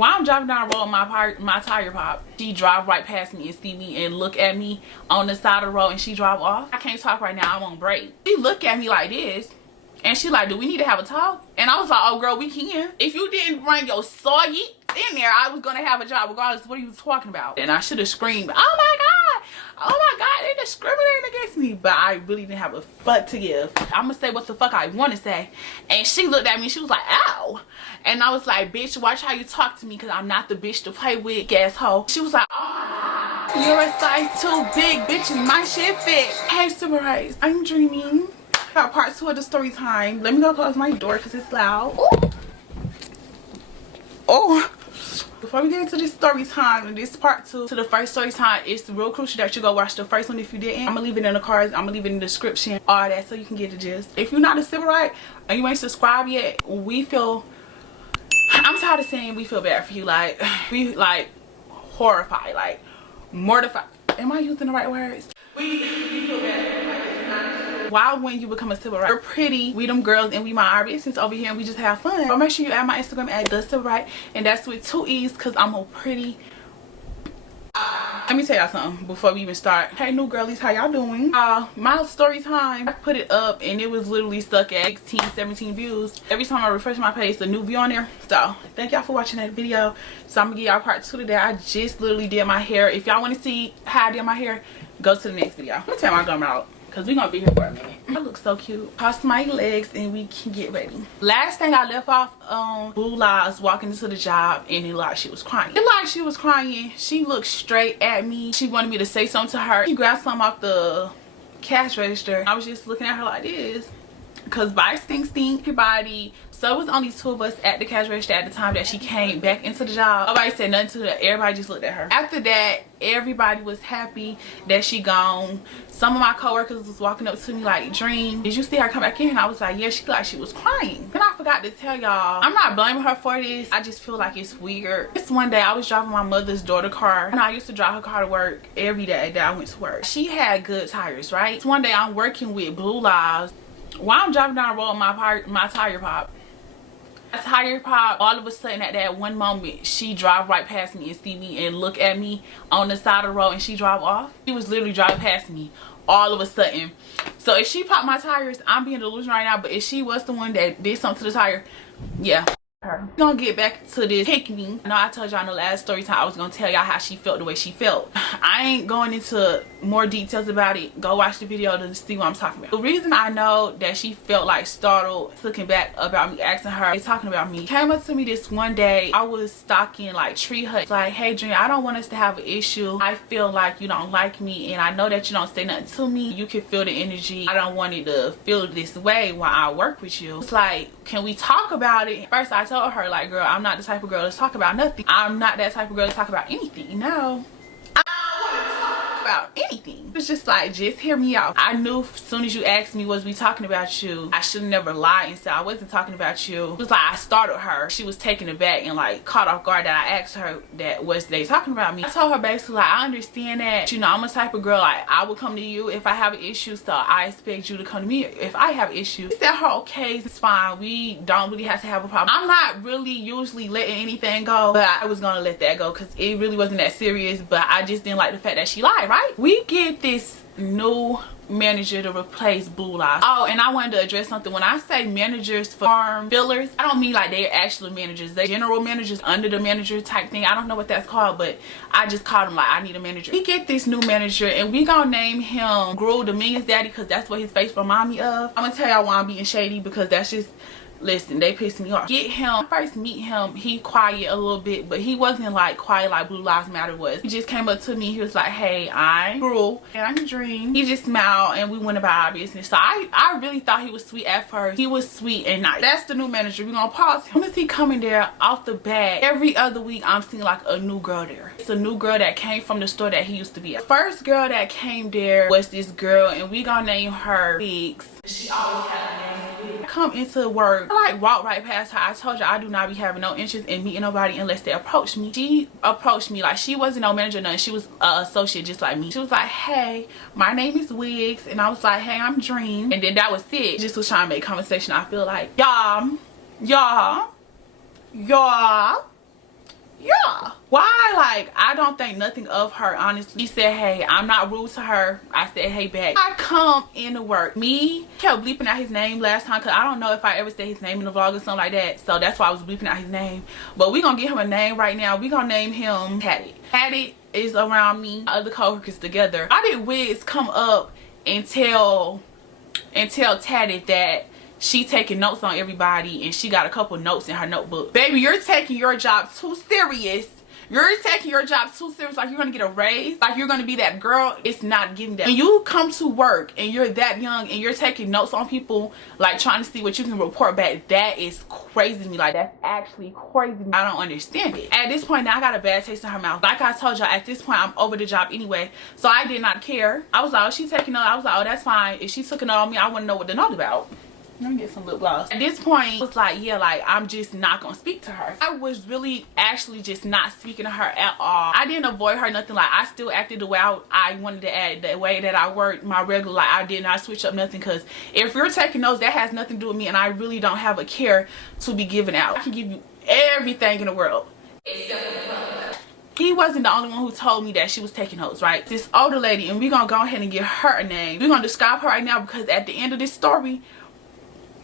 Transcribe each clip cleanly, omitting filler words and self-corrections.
While I'm driving down the road, my tire pop. She drive right past me and see me and look at me on the side of the road, and she drive off. I can't talk right now, I'm on break. She look at me like this, and she like, do we need to have a talk? And I was like, oh girl, we can. If you didn't bring your ᴨᴟ in there, I was gonna have a job regardless of what he was talking about. And I should have screamed, oh my god, they discriminating against me. But I really didn't have a fuck to give. I'm gonna say what the fuck I want to say. And she looked at me, she was like, ow. And I was like, bitch, watch how you talk to me, because I'm not the bitch to play with, asshole. She was like, oh, you're a size too big, bitch, and my shit fit. Hey, Superrise, I'm dreaming. Got part 2 of the story time. Let me go close my door because it's loud. Ooh. Oh. Before we get into this story time and this part 2 to the first story time, it's real crucial that you go watch the first one if you didn't. I'm gonna leave it in the cards, I'm gonna leave it in the description, all that, so you can get the gist. If you're not a Superite and you ain't subscribed yet, I'm tired of saying we feel bad for you. Like, we like horrified, like mortified. Am I using the right words? We feel bad for you. Why when you become a Civil Right? We're pretty, we them girls, and we mind our business over here, and we just have fun. But make sure you add my Instagram at @ⴚCivilRight, and that's with 2 E's, because I'm a pretty. Let me tell y'all something before we even start. Hey new girlies, how y'all doing? My story time, I put it up and it was literally stuck at 16, 17 views. Every time I refresh my page, it's a new view on there. So thank y'all for watching that video. So I'm gonna give y'all part 2 today. I just literally did my hair. If y'all want to see how I did my hair, go to the next video. I'm gonna take my gum out, because we're gonna be here for a minute. I look so cute. Cross my legs and we can get ready. Last thing I left off on Blue Lives walking into the job, and it looked like she was crying. It looked like she was crying. She looked straight at me. She wanted me to say something to her. She grabbed something off the cash register. I was just looking at her like this, because by stink everybody. So it was only 2 of us at the cash register at the time that she came back into the job. Nobody said nothing to her. Everybody just looked at her. After that, everybody was happy that she gone. Some of my coworkers was walking up to me like, Dream, did you see her come back in? And I was like, yeah, she looked like she was crying. And I forgot to tell y'all, I'm not blaming her for this. I just feel like it's weird. This one day I was driving my mother's daughter car, and I used to drive her car to work every day that I went to work. She had good tires, right? So one day I'm working with Blue Lives. While I'm driving down the road, my tire pop. All of a sudden at that one moment, she drive right past me and see me and look at me on the side of the road, and she drive off. She was literally driving past me all of a sudden. So if she popped my tires, I'm being delusional right now, but if she was the one that did something to the tire, yeah, her. We're gonna get back to this picking. I know I told y'all in the last story time I was gonna tell y'all how she felt the way she felt. I ain't going into more details about it. Go watch the video to see what I'm talking about. The reason I know that she felt like startled, looking back about me asking her, talking about me, came up to me this one day. I was stalking like tree huts, like, hey Dream, I don't want us to have an issue. I feel like you don't like me, and I know that you don't say nothing to me. You can feel the energy. I don't want it to feel this way while I work with you. It's like, can we talk about it? First I told her, like, girl, I'm not the type of girl to talk about nothing. I'm not that type of girl to talk about anything. No, I don't want to talk about anything. It's just like, just hear me out. I knew as soon as you asked me, was we talking about you, I should have never lied and said I wasn't talking about you. It was like I startled her. She was taken aback and like caught off guard that I asked her that was they talking about me. I told her basically, like, I understand that, you know, I'm a type of girl, like, I would come to you if I have an issue, so I expect you to come to me if I have issues. She said her, okay, it's fine, we don't really have to have a problem. I'm not really usually letting anything go, but I was gonna let that go because it really wasn't that serious. But I just didn't like the fact that she lied, right? We get this new manager to replace Blue Lives. Oh, and I wanted to address something. When I say managers for farm fillers, I don't mean like they're actually managers. They're general managers under the manager type thing. I don't know what that's called, but I just called them like, I need a manager. We get this new manager, and we gonna name him GRU, the Millions Daddy, because that's what his face remind me of. I'm gonna tell y'all why I'm being shady, because that's just, listen, they pissed me off. Get him, first meet him, he quiet a little bit, but he wasn't like quiet like Blue Lives Matter was. He just came up to me, he was like, hey, I'm GRU and I'm Dream. He just smiled and we went about our business. So I really thought he was sweet at first. He was sweet and nice. That's the new manager. We're gonna pause him. As soon as he coming there off the bat, every other week I'm seeing like a new girl there. It's a new girl that came from the store that he used to be at. The first girl that came there was this girl, and we gonna name her Biggs. She always had a name. Come into work, I like walk right past her. I told you I do not be having no interest in meeting nobody unless they approach me. She approached me like she wasn't no manager, nothing. She was an associate just like me. She was like, hey, my name is Wiggs, and I was like, hey, I'm Dream, and then that was it. Just was trying to make conversation. I feel like y'all y'all. Why? Like, I don't think nothing of her, honestly. She said, hey, I'm not rude to her. I said, hey, back. I come into work. Me kept bleeping out his name last time because I don't know if I ever said his name in the vlog or something like that. So that's why I was bleeping out his name. But we gonna give him a name right now. We gonna name him Patty. Patty is around me, other coworkers together. I did Wiz come up and tell Tatty that she taking notes on everybody and she got a couple notes in her notebook. Baby, you're taking your job too serious. You're taking your job too serious, like you're gonna get a raise, like you're gonna be that girl. It's not giving that. When you come to work and you're that young and you're taking notes on people, like trying to see what you can report back, that is crazy to me. Like, that's actually crazy. I don't understand it. At this point now, I got a bad taste in her mouth. Like I told y'all, at this point I'm over the job anyway, so I did not care. I was like, oh, she's taking notes. I was like, oh, that's fine. If she's taking note on me, I want to know what the note about. Let me get some lip gloss. At this point, it was like, yeah, like, I'm just not gonna speak to her. I was really actually just not speaking to her at all. I didn't avoid her, nothing. Like, I still acted the way I wanted to act, the way that I worked my regular. Like, I did not switch up nothing, because if you're taking notes, that has nothing to do with me, and I really don't have a care to be giving out. I can give you everything in the world. He wasn't the only one who told me that she was taking notes, right? This older lady, and we're gonna go ahead and give her a name. We're gonna describe her right now, because at the end of this story,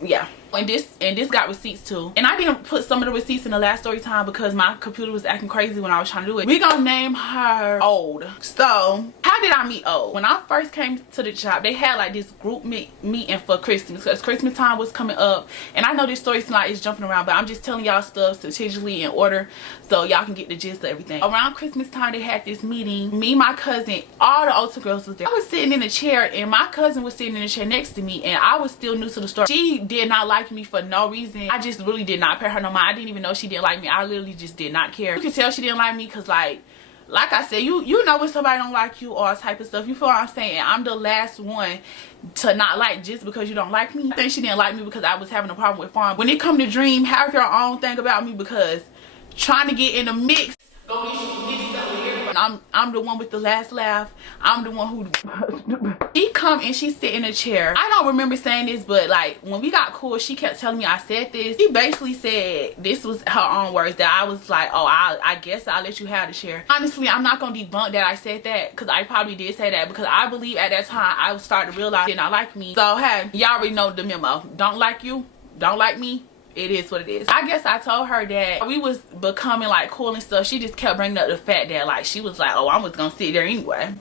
yeah, and this got receipts too, and I didn't put some of the receipts in the last story time because my computer was acting crazy when I was trying to do it. We gonna name her Old. So how did I meet Old? When I first came to the job, they had like this group meeting for Christmas, because Christmas time was coming up, and I know this story tonight is jumping around, but I'm just telling y'all stuff strategically in order so y'all can get the gist of everything. Around Christmas time, they had this meeting. Me, my cousin, all the Ulta girls was there. I was sitting in a chair, and my cousin was sitting in a chair next to me, and I was still new to the story. She did not like me for no reason. I just really did not pay her no mind. I didn't even know she didn't like me. I literally just did not care. You can tell she didn't like me because, like I said, you know when somebody don't like you, all type of stuff. You feel what I'm saying? I'm the last one to not like just because you don't like me. I think she didn't like me because I was having a problem with farm. When it come to Dream, have your own thing about me, because trying to get in the mix, I'm the one with the last laugh. I'm the one who she come and she sit in a chair. I don't remember saying this, but like when we got cool, she kept telling me I said this. She basically said, this was her own words, that I was like, oh, I guess I'll let you have the chair. Honestly, I'm not gonna debunk that I said that, because I probably did say that, because I believe at that time I was starting to realize she did not like me. So hey, y'all already know the memo. Don't like you, don't like me. It is what it is. I guess I told her that we was becoming like cool and stuff. She just kept bringing up the fact that like she was like, oh, I was gonna sit there anyway.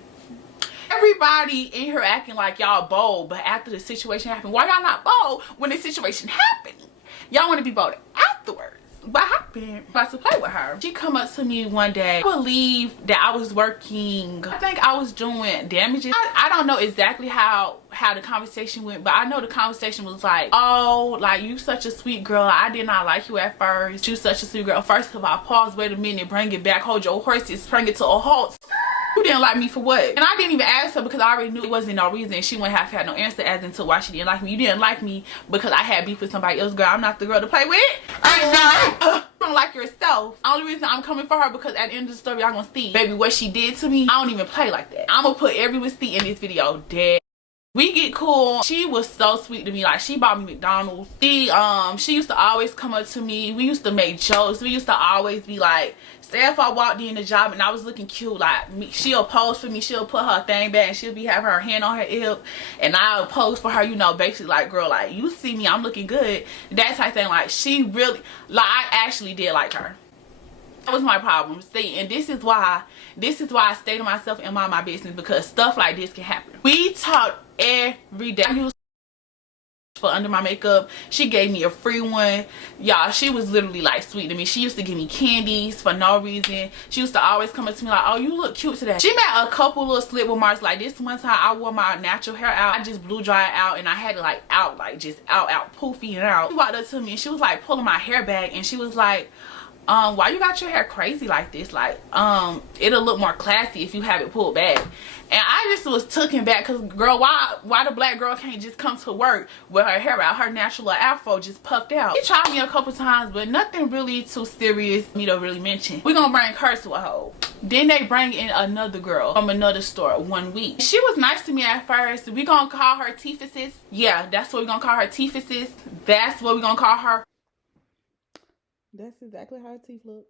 Everybody in here acting like y'all bold, but after the situation happened, why y'all not bold when the situation happened? Y'all want to be bold afterwards. What happened? I'm about to play with her. She come up to me one day. I believe that I was working, I think I was doing damages. I don't know exactly how the conversation went, but I know the conversation was like, oh, like, you such a sweet girl. I did not like you at first. You such a sweet girl. First of all, pause, wait a minute, bring it back, hold your horses, bring it to a halt. You didn't like me for what? And I didn't even ask her, because I already knew it wasn't no reason. She wouldn't have had no answer as into why she didn't like me. You didn't like me because I had beef with somebody else. Girl, I'm not the girl to play with. I'm not. You don't like yourself. The only reason I'm coming for her, because at the end of the story, y'all gonna see, baby, what she did to me. I don't even play like that. I'm gonna put every receipt in this video dead. We get cool. She was so sweet to me. Like, she bought me McDonald's. She used to always come up to me. We used to make jokes. We used to always be like, say if I walked in the job and I was looking cute, like, she'll pose for me. She'll put her thing back and she'll be having her hand on her hip, and I'll pose for her, you know, basically like, girl, like, you see me, I'm looking good. That type thing. Like, she really, like, I actually did like her. That was my problem. See, and this is why I stay to myself and mind my business, because stuff like this can happen. We talk every day. I use for under my makeup. She gave me a free one. Y'all, she was literally like sweet to me. She used to give me candies for no reason. She used to always come up to me like, oh, you look cute today. She made a couple little slip remarks. Like, this one time I wore my natural hair out. I just blew dry it out, and I had it like out, like just out poofy and out. She walked up to me and she was like pulling my hair back, and she was like, why you got your hair crazy like this? Like, it'll look more classy if you have it pulled back. And I just was taken back, because girl, why the black girl can't just come to work with her hair out, her natural afro just puffed out? She tried me a couple times, but nothing really too serious for me to really mention. We're gonna bring her to a hoe. Then they bring in another girl from another store 1 week. She was nice to me at first. We gonna call her Tifasis. Yeah, that's what we're gonna call her, Tifasis. That's what we're gonna call her. That's exactly how her teeth look.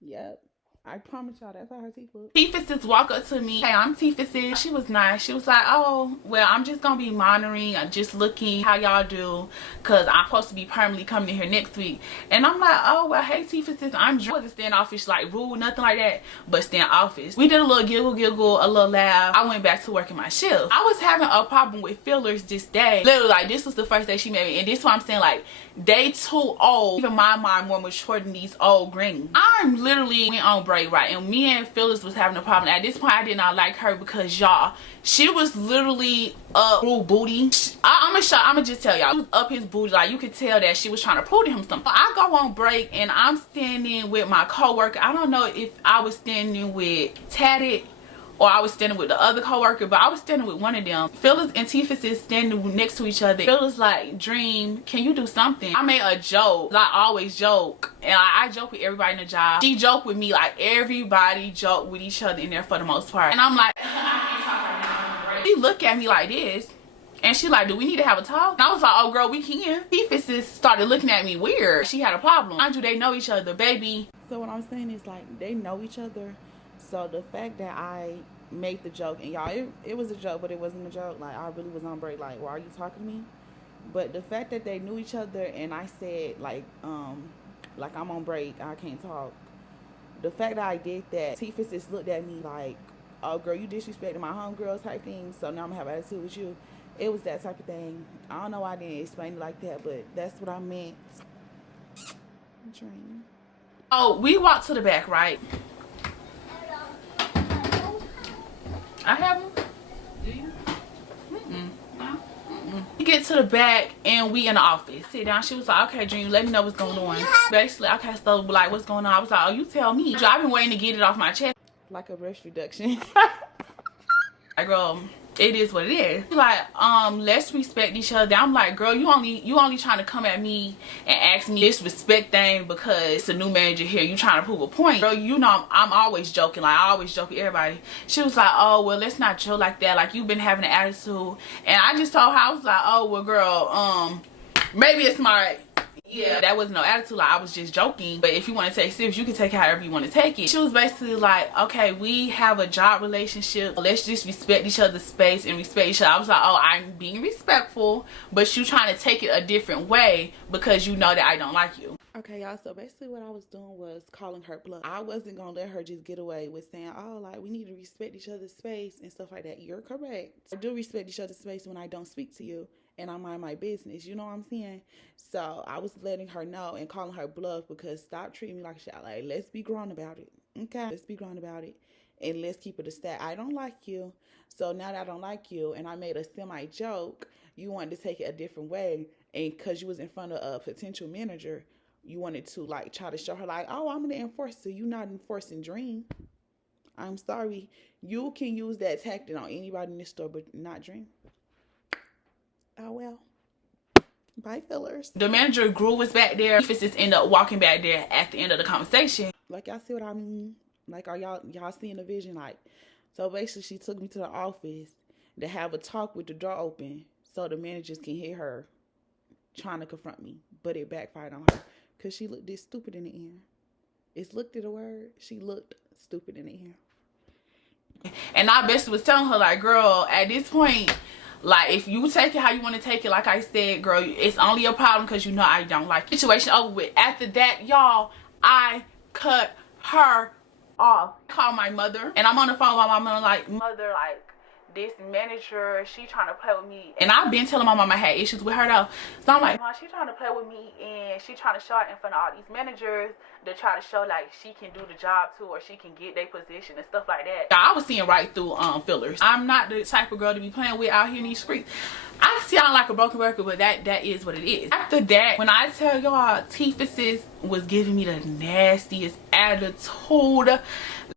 Yep. I promise y'all that's how her teeth look. Tifus walk up to me. Hey, I'm Tifus. She was nice. She was like, oh, well, I'm just gonna be monitoring, just looking how y'all do, cause I'm supposed to be permanently coming in here next week. And I'm like, oh well, hey Tifus, I'm wasn't standoffish like rude, nothing like that, but standoffish. We did a little giggle, a little laugh. I went back to working my shift. I was having a problem with fillers this day. Literally, like this was the first day she met me, and this is what I'm saying, like they too old. Even my mind more mature than these old grannies. I'm literally went on break, right, and me and Phyllis was having a problem. At this point I did not like her because y'all, she was literally up through booty. I'ma just tell y'all, she was up his booty. Like you could tell that she was trying to prove to him something. I go on break and I'm standing with my coworker. I don't know if I was standing with Tatted or I was standing with the other coworker, but I was standing with one of them. Phyllis and Tifus is standing next to each other. Phyllis like, Dream, can you do something? I made a joke. I always joke, and I joke with everybody in the job. She joked with me, like everybody joked with each other in there for the most part. And I'm like, I can't talk right now. She looked at me like this, and she like, do we need to have a talk? And I was like, oh girl, we can. Tifus started looking at me weird. She had a problem. Mind you, they know each other, baby. So what I'm saying is like, they know each other. So the fact that I made the joke, and y'all, it was a joke, but it wasn't a joke. Like I really was on break. Like, why are you talking to me? But the fact that they knew each other, and I said like I'm on break, I can't talk. The fact that I did that, Tifus just looked at me like, oh girl, you disrespected my homegirl type thing. So now I'm gonna have an attitude with you. It was that type of thing. I don't know why I didn't explain it like that, but that's what I meant. Dream. Oh, we walked to the back, right? I have them. Do you? We get to the back and we in the office. Sit down. She was like, okay, Dream, let me know what's going on. Basically, okay, so like, what's going on? I was like, oh, you tell me. I've been waiting to get it off my chest. Like a breast reduction. Like, girl, it is what it is. Like, let's respect each other. I'm like, girl, you only trying to come at me and ask me this respect thing because it's a new manager here. You trying to prove a point. Girl, you know I'm always joking. Like, I always joke with everybody. She was like, oh, well, let's not joke like that. Like, you've been having an attitude. And I just told her, I was like, oh, well, girl, maybe it's my... Yeah, that was no attitude. Like, I was just joking. But if you want to take it serious, you can take it however you want to take it. She was basically like, okay, we have a job relationship. Let's just respect each other's space and respect each other. I was like, oh, I'm being respectful, but you trying to take it a different way because you know that I don't like you. Okay, y'all, so basically what I was doing was calling her bluff. I wasn't gonna let her just get away with saying, oh, like, we need to respect each other's space and stuff like that. You're correct. I do respect each other's space when I don't speak to you and I mind my business, you know what I'm saying? So I was letting her know and calling her bluff because stop treating me like a shit. Like, let's be grown about it, okay? Let's be grown about it and let's keep it a stat. I don't like you, so now that I don't like you and I made a semi-joke, you wanted to take it a different way, and because you was in front of a potential manager, you wanted to like try to show her like, oh, I'm the enforcer. You not enforcing Dream. I'm sorry. You can use that tactic on anybody in this store, but not Dream. Oh well. Bye, fillers. The manager GRU was back there. Tifus just ended up walking back there at the end of the conversation. Like, y'all see what I mean? Like, are y'all seeing the vision? Like, so basically she took me to the office to have a talk with the door open so the managers can hear her trying to confront me, but it backfired on her. Because she looked this stupid in the ear. It's looked at a word. She looked stupid in the ear. And I basically was telling her, like, girl, at this point, like, if you take it how you want to take it, like I said, girl, it's only a problem because you know I don't like it. Situation over with. After that, y'all, I cut her off. I called my mother. And I'm on the phone with my mama. I'm like, mother, like, this manager, she trying to play with me. And I've been telling my mom I had issues with her though. So I'm like, Mom, she trying to play with me and she trying to show out in front of all these managers to try to show like she can do the job too, or she can get their position and stuff like that. I was seeing right through fillers. I'm not the type of girl to be playing with out here in these streets. I sound like a broken record, but that is what it is. After that, when I tell y'all, Tifus was giving me the nastiest attitude.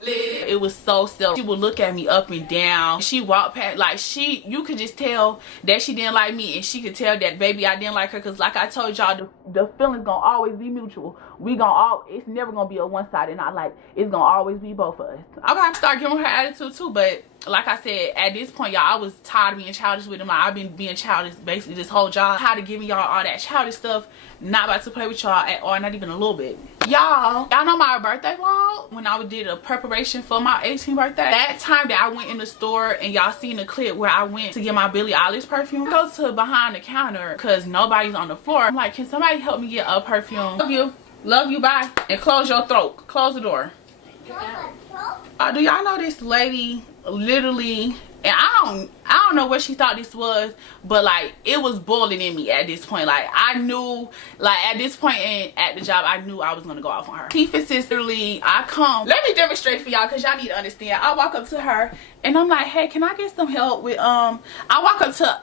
Listen, it was so self. She would look at me up and down. She walked past, like, you could just tell that she didn't like me, and she could tell that baby I didn't like her, because like I told y'all, the feelings gonna always be mutual. It's never gonna be a one-sided, not like, it's gonna always be both of us. I'm gonna start giving her attitude too, but like I said, at this point, y'all, I was tired of being childish with him. Like, I've been being childish basically this whole job. Tired of giving y'all all that childish stuff. Not about to play with y'all at all, not even a little bit. Y'all know my birthday vlog when I did a preparation for my 18th birthday? That time that I went in the store and y'all seen the clip where I went to get my Billie Eilish perfume. I go to behind the counter because nobody's on the floor. I'm like, can somebody help me get a perfume? Love you, bye. And close your throat. Close the door. Do y'all know this lady literally, and I don't know what she thought this was, but like it was boiling in me at this point. Like I knew, like at this point at the job, I knew I was gonna go off on her. Tifa sisterly, I come. Let me demonstrate for y'all because y'all need to understand. I walk up to her and I'm like, hey, can I get some help with I walk up to,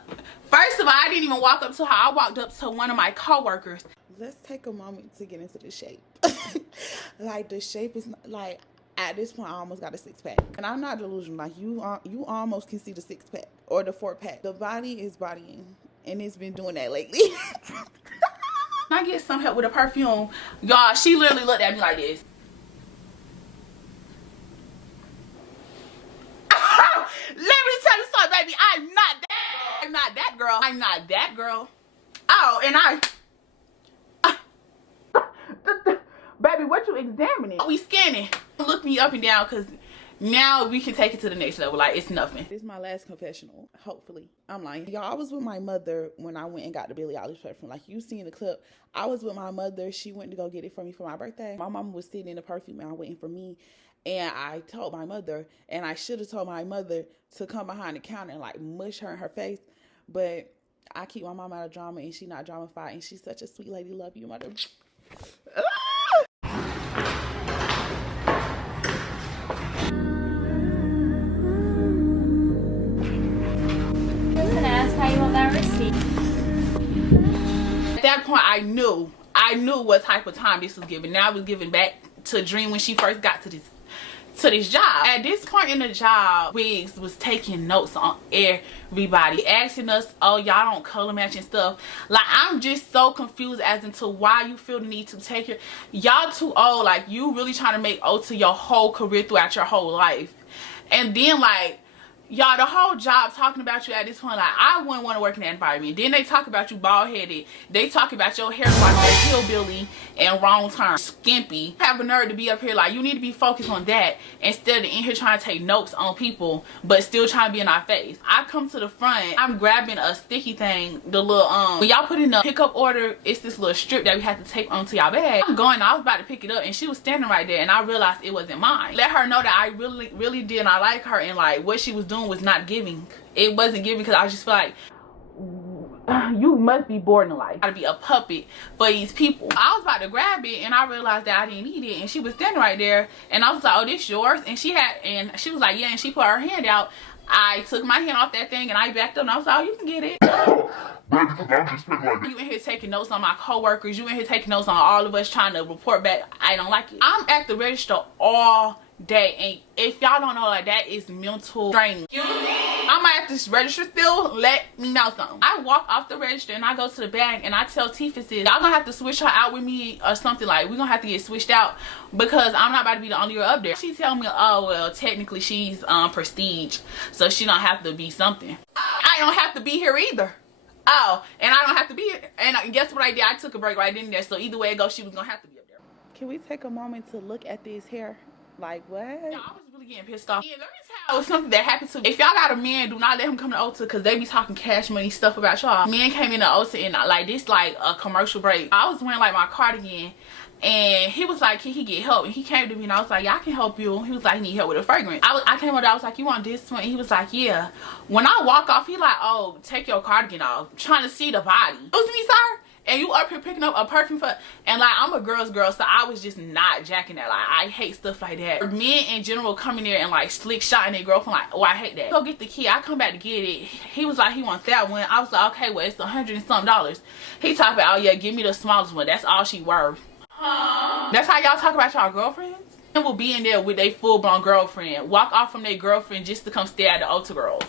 first of all, I didn't even walk up to her. I walked up to one of my co-workers. Let's take a moment to get into the shape. Like the shape is not, like, at this point I almost got a 6-pack, and I'm not delusional. Like you almost can see the 6-pack or the 4-pack. The body is bodying, and it's been doing that lately. I get some help with a perfume, y'all. She literally looked at me like this. Let me tell you something, baby. I'm not that girl. I'm not that girl. Oh, and baby, what you examining? We scanning. Look me up and down, because now we can take it to the next level. Like, it's nothing. This is my last confessional, hopefully. I'm lying. Y'all, I was with my mother when I went and got the Billie Eilish perfume. Like, you seen the clip. I was with my mother. She went to go get it for me for my birthday. My mama was sitting in the perfume aisle waiting for me. And I told my mother, and I should have told my mother to come behind the counter and, like, mush her in her face. But I keep my mom out of drama, and she not drama-fied. And she's such a sweet lady. Love you, mother. At that point, I knew what type of time this was giving. Now it was giving back to Dream when she first got to this job. At this point in the job, Wiggs was taking notes on everybody, asking us, oh, y'all don't color match and stuff. Like, I'm just so confused as into why you feel the need to take your, y'all too old. Like, you really trying to make Ulta your whole career throughout your whole life. And then, like, y'all, the whole job talking about you at this point. Like, I wouldn't want to work in that environment. Then they talk about you bald-headed. They talk about your hair like a hillbilly and wrong turn. Skimpy. Have a nerve to be up here like, you need to be focused on that instead of in here trying to take notes on people but still trying to be in our face. I come to the front. I'm grabbing a sticky thing. The little, when y'all put in the pickup order, it's this little strip that we have to tape onto y'all bag. I'm going, I was about to pick it up, and she was standing right there, and I realized it wasn't mine. Let her know that I really did not like her, and like what she was doing was not giving. It wasn't giving, because I just feel like you must be bored in life. Gotta be a puppet for these people. I was about to grab it, and I realized that I didn't need it, and she was standing right there, and I was like, oh, this yours? And she was like, yeah, and she put her hand out. I took my hand off that thing, and I backed up, and I was like, oh, you can get it. You in here taking notes on my coworkers. You in here taking notes on all of us trying to report back. I don't like it. I'm at the register all day, and if y'all don't know, like, that is mental training. I'm at this register still. Let me know something. I walk off the register and I go to the bag, and I tell Tifa, y'all gonna have to switch her out with me or something. Like, we're gonna have to get switched out because I'm not about to be the only girl up there. She tell me, oh, well, technically she's prestige, so she don't have to be something. I don't have to be here either. Oh, and I don't have to be here. And guess what I did? I took a break right in there, so either way it goes, she was gonna have to be up there. Can we take a moment to look at this hair? Like, what? Yeah, I was really getting pissed off. Yeah, let me tell you something that happened to me. If y'all got a man, do not let him come to Ulta, because they be talking cash money stuff about y'all. Man came into Ulta and like this, like a commercial break. I was wearing like my cardigan, and he was like, can he get help? And he came to me, and I was like, yeah, I can help you. He was like, he need help with a fragrance. I came over there, I was like, you want this one? And he was like, yeah. When I walk off, he like, oh, take your cardigan off. I'm trying to see the body. Excuse me, sir? And you up here picking up a perfume for, and like, I'm a girl's girl, so I was just not jacking that. Like, I hate stuff like that. Men in general coming there and like slick shotting their girlfriend, like, oh, I hate that. Go get the key. I come back to get it. He was like, he wants that one. I was like, okay, well, it's $100 and something. He talked about, oh yeah, give me the smallest one. That's all she worth. That's how y'all talk about y'all girlfriends? And will be in there with a full-blown girlfriend, walk off from their girlfriend just to come stare at the Ulta girls.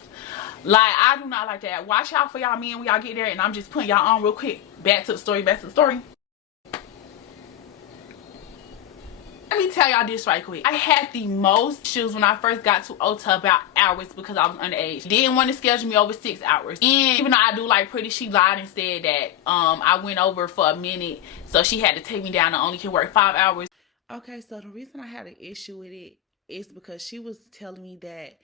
Like, I do not like that. Watch out for y'all men when y'all get there, and I'm just putting y'all on real quick. Back to the story. Let me tell y'all this right quick. I had the most issues when I first got to Ulta about hours because I was underage. Didn't want to schedule me over 6 hours. And even though I do like pretty, she lied and said that I went over for a minute, so she had to take me down and only can work 5 hours. Okay, so the reason I had an issue with it is because she was telling me that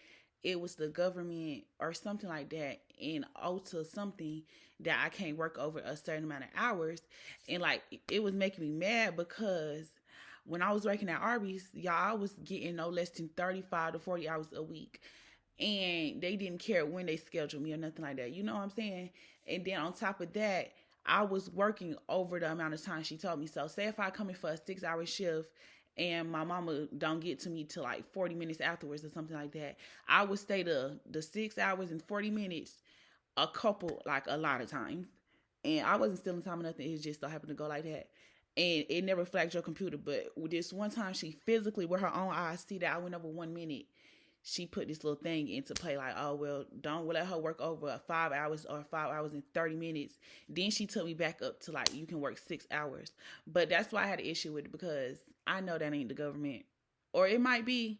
it was the government or something like that in Ulta something that I can't work over a certain amount of hours. And like, it was making me mad because when I was working at Arby's, y'all, I was getting no less than 35 to 40 hours a week. And they didn't care when they scheduled me or nothing like that. You know what I'm saying? And then on top of that, I was working over the amount of time she told me. So say if I come in for a 6-hour shift and my mama don't get to me till like 40 minutes afterwards or something like that, I would stay the 6 hours and 40 minutes a lot of times. And I wasn't stealing time or nothing. It just so happened to go like that. And it never flagged your computer. But with this one time, she physically, with her own eyes, see that I went over 1 minute. She put this little thing into play like, oh, well, don't let her work over 5 hours or 5 hours and 30 minutes. Then she took me back up to like, you can work 6 hours. But that's why I had an issue with it, because I know that ain't the government. Or it might be.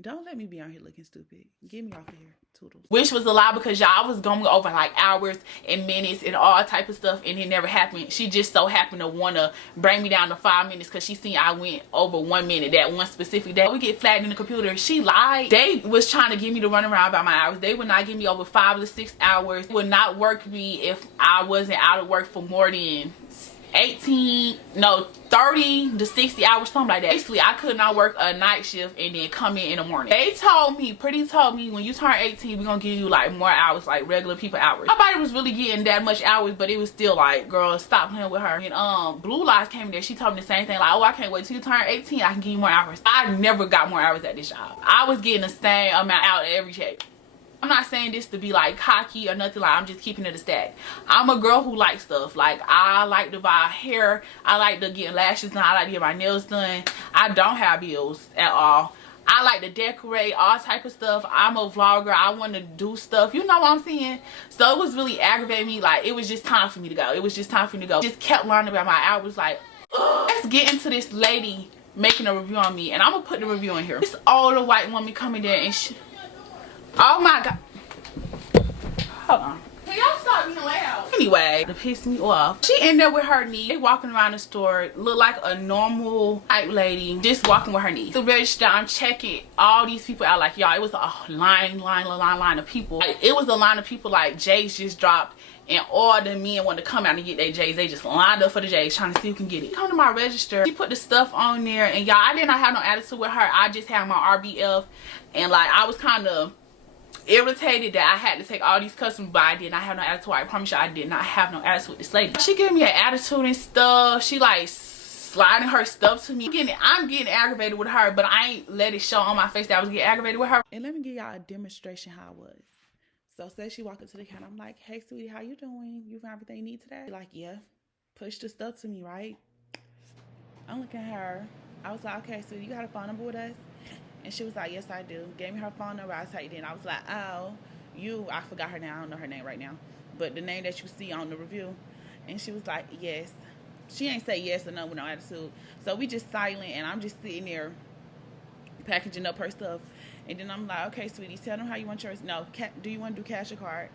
Don't let me be on here looking stupid. Get me off of here, toodles. Which was a lie, because y'all was going over like hours and minutes and all type of stuff, and it never happened. She just so happened to want to bring me down to 5 minutes because she seen I went over 1 minute that one specific day. We get flagged in the computer. She lied. They was trying to get me to run around about my hours. They would not give me over 5 to 6 hours. They would not work me if I wasn't out of work for more than 30 to 60 hours, something like that. Basically, I could not work a night shift and then come in the morning. They told me, when you turn 18, we're gonna give you like more hours, like regular people hours. Nobody was really getting that much hours, but it was still like, girl, stop playing with her. And Blue Lies came in there. She told me the same thing, like, oh, I can't wait till you turn 18. I can give you more hours. I never got more hours at this job. I was getting the same amount out every check. I'm not saying this to be like cocky or nothing, like I'm just keeping it a stack. I'm a girl who likes stuff. Like, I like to buy hair, I like to get lashes done, I like to get my nails done. I don't have bills at all. I like to decorate, all type of stuff. I'm a vlogger, I want to do stuff, you know what I'm saying? So it was really aggravating me. Like, it was just time for me to go. It was just time for me to go. Just kept learning about my hours. Like, let's get into this lady making a review on me, and I'm gonna put the review in here. This older white woman coming there and she, oh my god, hold on, can y'all stop being loud? Anyway, to piss me off, she in there with her knee. They walking around the store, look like a normal type lady, just walking with her knee. The register, I'm checking all these people out. Like, y'all, it was a line of people. Like, it was a line of people. Like, J's just dropped and all the men want to come out and get their J's. They just lined up for the J's trying to see who can get it. Come to my register, she put the stuff on there, and y'all, I did not have no attitude with her. I just had my RBF, and like, I was kind of irritated that I had to take all these customers, but I did not have no attitude. I promise you, I did not have no attitude with this lady. She gave me an attitude and stuff. She like sliding her stuff to me. I'm getting aggravated with her, but I ain't let it show on my face that I was getting aggravated with her. And let me give y'all a demonstration how I was. So say she walked into the counter. I'm like, hey sweetie, how you doing? You found everything you need today? She like, yeah. Push the stuff to me, right? I'm looking at her. I was like, okay, so you got a phone number with us? And she was like, yes, I do. Gave me her phone number. I typed in. I was like, oh, I forgot her name. I don't know her name right now. But the name that you see on the review. And she was like, yes. She ain't say yes or no with no attitude. So we just silent, and I'm just sitting there packaging up her stuff. And then I'm like, okay, sweetie, tell them how you want yours. No, do you want to do cash or card?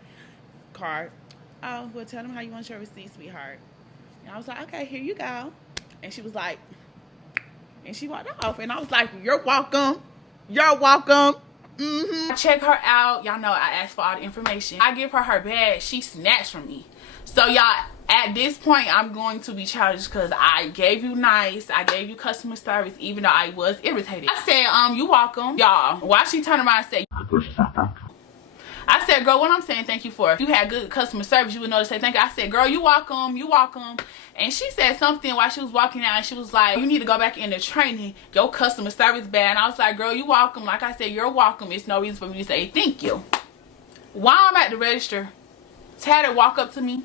Card. Oh, well, tell them how you want your receipt, sweetheart. And I was like, okay, here you go. And she was like, and she walked off. And I was like, you're welcome. You're welcome. I check her out. Y'all know I asked for all the information. I give her her bag. She snatched from me. So y'all, at this point, I'm going to be challenged because I gave you nice. I gave you customer service, even though I was irritated. I said, you welcome. Y'all, why she turned around and said, I said, girl, what I'm saying thank you for. If you had good customer service, you would know to say thank you. I said, girl, you welcome. You welcome. And she said something while she was walking out, and she was like, you need to go back into training. Your customer service bad. And I was like, girl, you welcome. Like I said, you're welcome. It's no reason for me to say thank you. While I'm at the register, Tad walk up to me,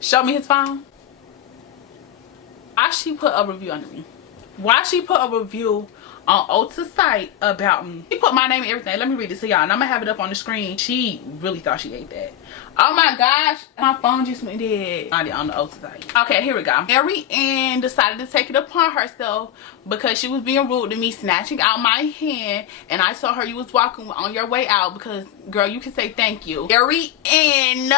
show me his phone. She put a review under me. Why she put a review on Ulta site about me? She put my name and everything. Let me read this to y'all, and I'm gonna have it up on the screen. She really thought she ate that. Oh my gosh, my phone just went dead. I did on the Ulta site. Okay, here we go. Mary Ann decided to take it upon herself because she was being rude to me, snatching out my hand, and I told her you was walking on your way out because, girl, you can say thank you. Mary Ann,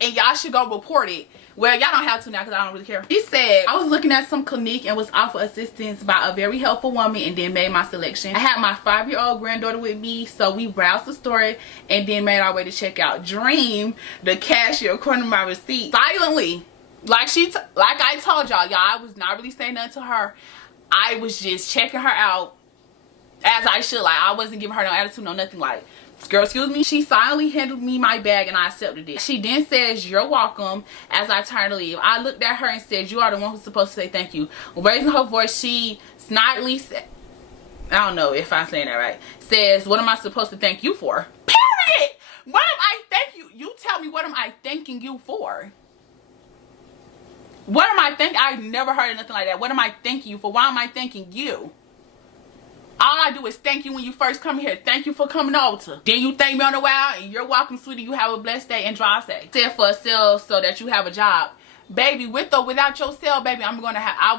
and y'all should go report it. Well, y'all don't have to now because I don't really care. She said, I was looking at some clinique and was offered assistance by a very helpful woman and then made my selection. I had my 5-year-old granddaughter with me, so we browsed the store and then made our way to check out. Dream, the cashier, according to my receipt, silently, like I told y'all, I was not really saying nothing to her. I was just checking her out as I should. Like, I wasn't giving her no attitude, no nothing. Like, girl, excuse me. She silently handed me my bag and I accepted it. She then says, you're welcome, as I turned to leave. I looked at her and said, you are the one who's supposed to say thank you. Raising her voice, she snidely said, I don't know if I'm saying that right, says, what am I supposed to thank you for? Period! What am I thank you? You tell me, what am I thanking you for? What am I thanking? I've never heard of nothing like that. What am I thanking you for? Why am I thanking you? All I do is thank you when you first come here. Thank you for coming to Ulta. Then you thank me on the way out, and you're welcome, sweetie. You have a blessed day and drive safe. Said for a sale so that you have a job. Baby, with or without your sale, baby, I was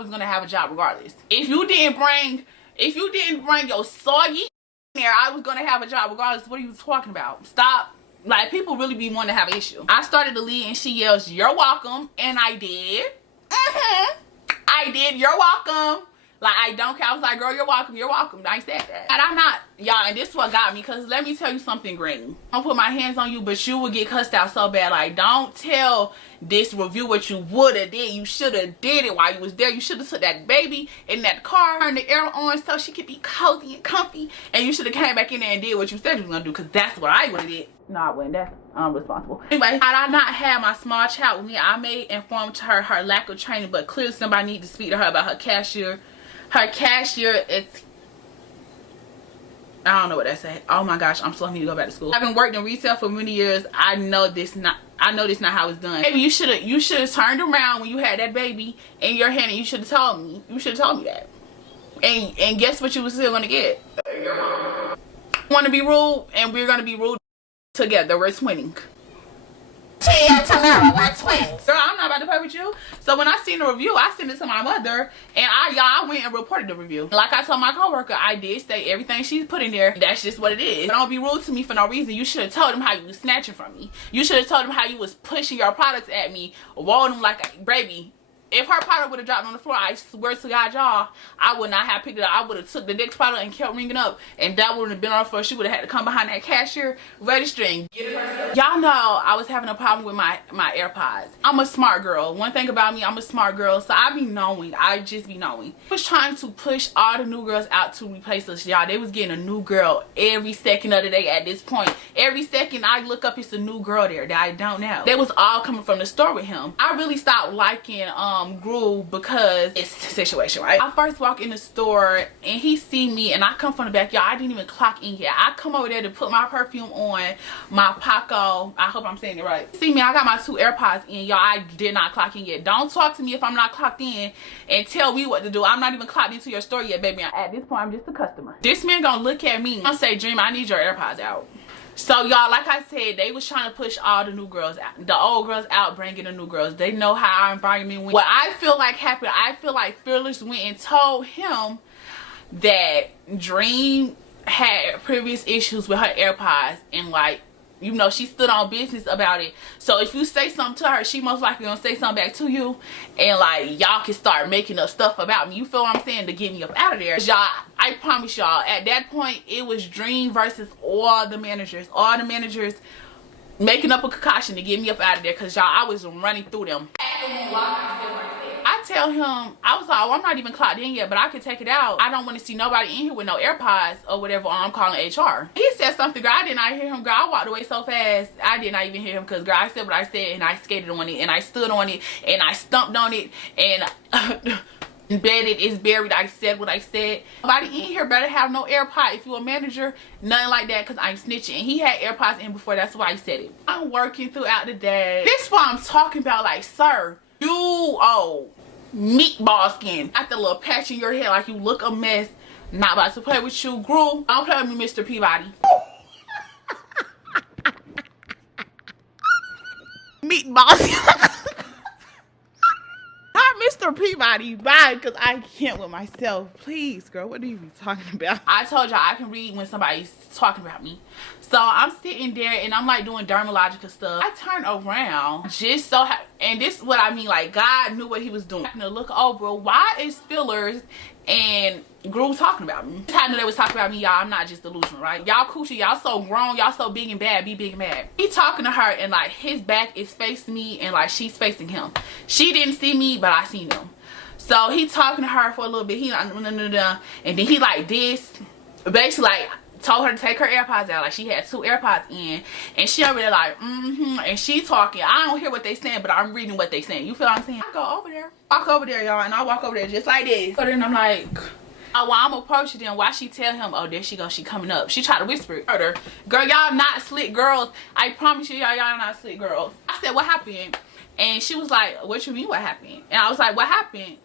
gonna have a job regardless. If you didn't bring your ᴨᴜ there, I was gonna have a job regardless. What are you talking about? Stop. Like, people really be wanting to have an issue. I started to leave and she yells, you're welcome, and I did. I did. You're welcome. Like, I don't care. I was like, girl, you're welcome. You're welcome. I said that. And I'm not, y'all, and this is what got me. Because let me tell you something, Green. I'll put my hands on you, but you will get cussed out so bad. Like, don't tell this review what you would have did. You should have did it while you was there. You should have took that baby in that car, turned the air on so she could be cozy and comfy. And you should have came back in there and did what you said you was going to do. Because that's what I would have did. No, I wouldn't. That's unresponsible. Anyway, had I not had my small child with me, I may inform to her lack of training. But clearly somebody need to speak to her about her cashier. Her cashier, I don't know what that said. Oh my gosh, I'm slow. I need to go back to school. Having worked in retail for many years, I know this not how it's done. Maybe you should have turned around when you had that baby in your hand and you should have told me. You should have told me that. And guess what you was still gonna get? Your mom. Want to be rude, and we're gonna be rude together. We're twinning. Tomorrow, we're twins. Girl, I'm not about to play with you. So when I seen the review, I sent it to my mother, and I went and reported the review. Like I told my coworker, I did say everything she's put in there. That's just what it is. Don't be rude to me for no reason. You should have told them how you was snatching from me. You should have told them how you was pushing your products at me, rolling them like a baby. If her product would have dropped on the floor, I swear to God, y'all, I would not have picked it up. I would have took the next product and kept ringing up, and that would have been on the floor. She would have had to come behind that cashier, registering, get it herself. Y'all know I was having a problem with my AirPods. I'm a smart girl. One thing about me, I'm a smart girl, so I be knowing. I just be knowing. I was trying to push all the new girls out to replace us, y'all. They was getting a new girl every second of the day at this point. Every second I look up, it's a new girl there that I don't know. They was all coming from the store with him. I really stopped liking GRU because it's the situation, right? I first walk in the store and he see me and I come from the back, y'all. I didn't even clock in yet. I come over there to put my perfume on, my Paco. I hope I'm saying it right. See me, I got my 2 AirPods in, y'all. I did not clock in yet. Don't talk to me if I'm not clocked in and tell me what to do. I'm not even clocked into your store yet, baby. At this point, I'm just a customer. This man gonna look at me and say, Dream, I need your AirPods out. So y'all, like I said, they was trying to push all the new girls out, the old girls out, bringing the new girls. They know how our environment went. What I feel like happened, I feel like Fearless went and told him that Dream had previous issues with her AirPods, and like, you know, she stood on business about it. So if you say something to her, she most likely gonna say something back to you, and like, y'all can start making up stuff about me. You feel what I'm saying? To get me up out of there. Y'all, I promise y'all, at that point, it was Dream versus all the managers. All the managers making up a concoction to get me up out of there, because y'all, I was running through them. I tell him, I was like, oh, I'm not even clocked in yet, but I can take it out. I don't want to see nobody in here with no AirPods or whatever, or I'm calling HR. He said something, girl. I did not hear him, girl. I walked away so fast. I did not even hear him, because, girl, I said what I said, and I skated on it, and I stood on it, and I stumped on it, and embedded is buried. I said what I said. Nobody in here better have no AirPod. If you're a manager, nothing like that, because I'm snitching. And he had AirPods in before. That's why I said it. I'm working throughout the day. This is what I'm talking about. Like, sir, you, oh, meatball skin. Got the little patch in your head like you look a mess. Not about to play with you, GRU. Don't play with me, Mr. Peabody. Meatball skin. Mr. Peabody, bye, because I can't with myself. Please, girl, what are you talking about? I told y'all I can read when somebody's talking about me. So I'm sitting there and I'm like doing dermatological stuff. I turn around just so, and this is what I mean, like God knew what he was doing. To look over, why is fillers and GRU talking about me? I knew they was talking about me, y'all. I'm not just delusional, right? Y'all coochie, y'all so grown, y'all so big and bad, be big and bad. He talking to her and like his back is facing me and like she's facing him. She didn't see me, but I seen him. So he talking to her for a little bit. He like, and then he like this, basically like told her to take her AirPods out. Like she had 2 AirPods in and she already like and she talking. I don't hear what they saying, but I'm reading what they saying. You feel what I'm saying? I go over there, walk over there, y'all, and I walk over there just like this. So then I'm like, oh, well, I'm approaching them. Why she tell him, oh, there she go, she coming up. She try to whisper it. Her. Girl, y'all not slick girls. I promise you, y'all not slick girls. I said, what happened? And she was like, what you mean what happened? And I was like, what happened?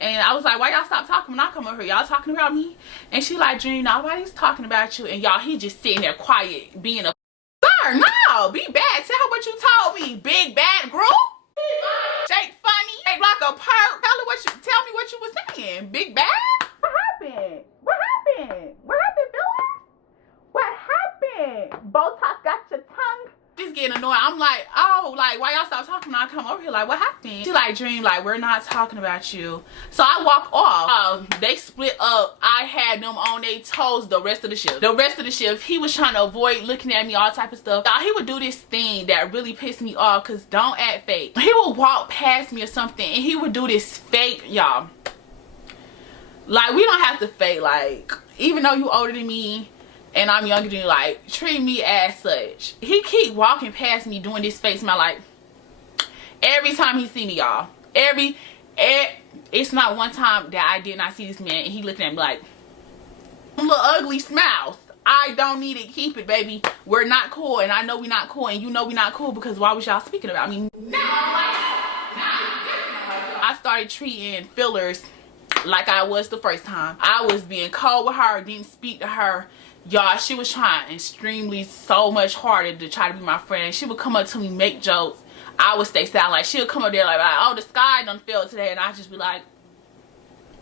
And I was like, why y'all stop talking when I come over here? Y'all talking about me? And she like, Dream, nobody's talking about you. And y'all, he just sitting there quiet, being a sir, no, be bad. Tell her what you told me. Big bad GRU? Shake funny. Shake like a perk. Tell me what you was saying. Big bad? What happened? What happened? What happened, Phyllis? What happened? Botox got your tongue. Just getting annoyed. I'm like, oh, like, why y'all stop talking when I come over here? Like, what happened? She like, Dream, like, we're not talking about you. So I walk off. They split up. I had them on their toes the rest of the shift. The rest of the shift, he was trying to avoid looking at me, all type of stuff. He would do this thing that really pissed me off, because don't act fake. He would walk past me or something, and he would do this fake, y'all. Like, we don't have to fake, like, even though you older than me, and I'm younger than you, like, treat me as such. He keep walking past me doing this face smile, like, every time he see me, y'all. It's not one time that I did not see this man and he looking at me like, little ugly smiles. I don't need it. Keep it, baby. We're not cool, and I know we're not cool, and you know we're not cool, because why was y'all speaking about me? I started treating fillers like I was the first time. I was being cold with her, didn't speak to her. Y'all, she was trying extremely so much harder to try to be my friend. She would come up to me, make jokes. I would stay silent. Like, she would come up there like, oh, the sky done fell today. And I'd just be like,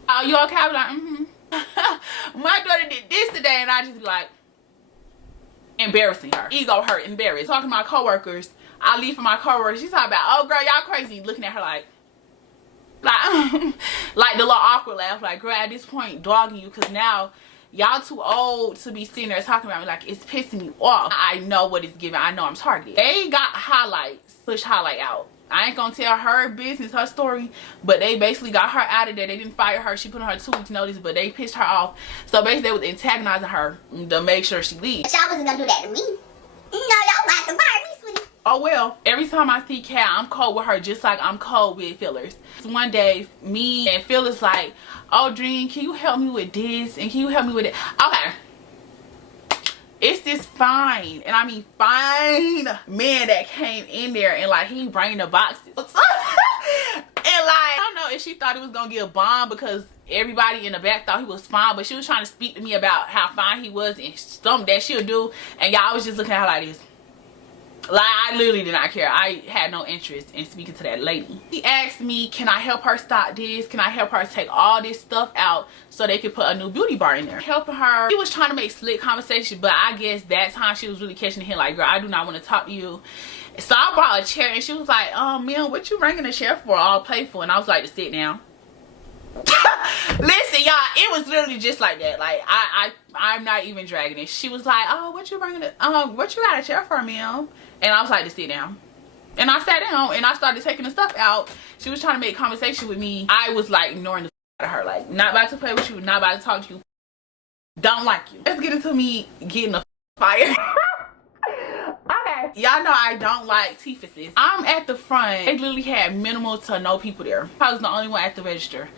oh, you okay? I'd be like, my daughter did this today. And I'd just be like, embarrassing her. Ego hurt, embarrassed. Talking to my coworkers. I leave for my coworkers. She's talking about, oh, girl, y'all crazy. Looking at her like like the little awkward laugh. Like, girl, at this point, dogging you, because now y'all too old to be sitting there talking about me. Like, it's pissing me off. I know what it's giving. I know I'm targeted. They got highlights, push highlight out. I ain't gonna tell her business, her story, but they basically got her out of there. They didn't fire her. She put on her 2 weeks notice, but they pissed her off. So basically they was antagonizing her to make sure she leaves. Y'all wasn't gonna do that to me. You know, y'all might have to fire me, sweetie. Oh well, every time I see Kat, I'm cold with her just like I'm cold with fillers. One day, me and Phyllis like, oh, Dream, can you help me with this? And can you help me with it? Okay. It's this fine, and I mean fine man that came in there and like he bringing the boxes. And like, I don't know if she thought it was gonna get a bomb because everybody in the back thought he was fine, but she was trying to speak to me about how fine he was and something that she'll do, and y'all was just looking at her like this. Like, I literally did not care. I had no interest in speaking to that lady. He asked me, can I help her stop this? Can I help her take all this stuff out so they could put a new beauty bar in there? Helping her. He was trying to make slick conversation, but I guess that time she was really catching him like, girl, I do not want to talk to you. So I brought a chair and she was like, man, what you bringing a chair for? All playful. And I was like, to sit down. Listen, y'all, it was literally just like that. Like, I'm not even dragging it. She was like, oh, what you bringing what you got a chair for, ma'am? And I was like, to sit down. And I sat down and I started taking the stuff out. She was trying to make conversation with me. I was like ignoring the out of her, like, not about to play with you, not about to talk to you, don't like you. Let's get into me getting the fire. Okay, Okay. Y'all know I don't like teefuses. I'm at the front. They literally had minimal to no people there. I was the only one at the register.